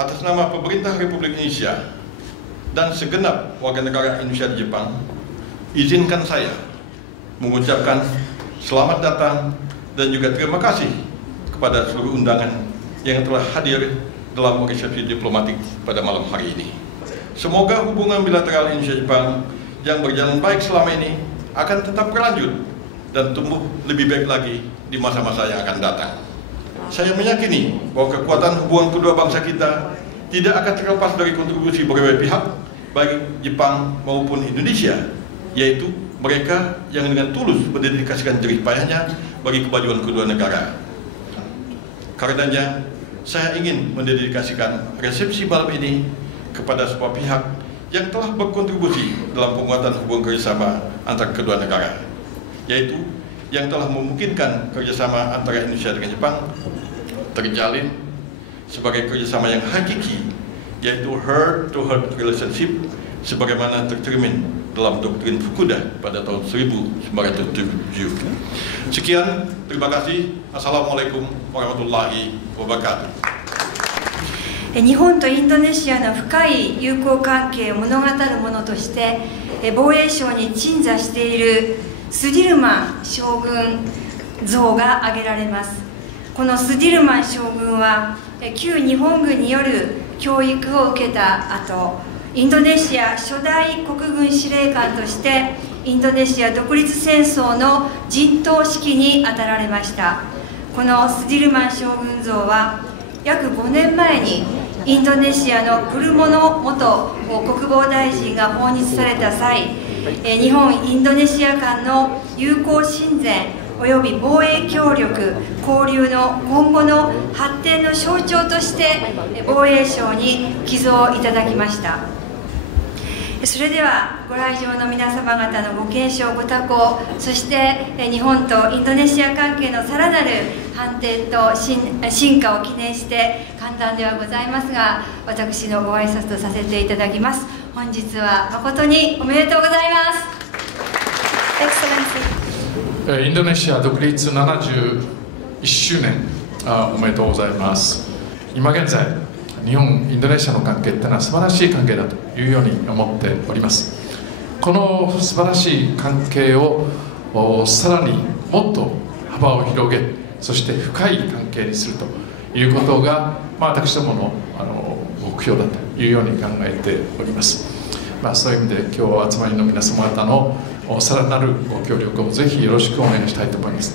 atas nama pemerintah Republik Indonesia dan segenap warga negara Indonesia di Jepang, izinkan saya mengucapkan selamat datang dan juga terima kasih kepada seluruh undangan yang telah hadir dalam resepsi diplomatik pada malam hari ini. Semoga hubungan bilateral Indonesia-Jepang yang berjalan baik selama ini akan tetap berlanjut dan tumbuh lebih baik lagi di masa-masa yang akan datang. Saya meyakini bahwa kekuatan hubungan kedua bangsa kita tidak akan terlepas dari kontribusi berbagai pihak, baik Jepang maupun Indonesia, yaitu mereka yang dengan tulus mendedikasikan jerih payahnya bagi kemajuan kedua negara. Karenanya, saya ingin mendedikasikan resepsi malam ini kepada semua pihak yang telah berkontribusi dalam penguatan hubungan kerjasama antara kedua negara, yaitu yang telah memungkinkan kerjasama antara Indonesia dengan Jepang terjalin sebagai kerjasama yang hakiki, yaitu heart-to-heart relationship, sebagaimana tercermin dalam doktrin Fukuda pada tahun 1907. Sekian, terima kasih. Assalamualaikum warahmatullahi wabarakatuh. 日本とインドネシアの深い友好関係を物語るものとして防衛省に鎮座しているスディルマン将軍像が挙げられます。このスディルマン将軍は旧日本軍による教育を受けた後、インドネシア初代国軍司令官としてインドネシア独立戦争の陣頭指揮に当たられました。このスディルマン将軍像は約5年前にインドネシアのクルモノ元国防大臣が訪日された際、日本インドネシア間の友好親善および防衛協力交流の今後の発展の象徴として防衛省に寄贈いただきました。それではご来場の皆様方のご健勝ご多幸、そして日本とインドネシア関係のさらなる発展と進化を記念して簡単ではございますが、私のご挨拶とさせていただきます。本日は誠におめでとうございます。インドネシア独立71周年おめでとうございます。今現在日本、インドネシアの関係というのは素晴らしい関係だというように思っております。この素晴らしい関係をさらにもっと幅を広げ、そして深い関係にするということが、私どもの目標だというように考えております。そういう意味で今日お集まりの皆様方のさらなるご協力をぜひよろしくお願いしたいと思います。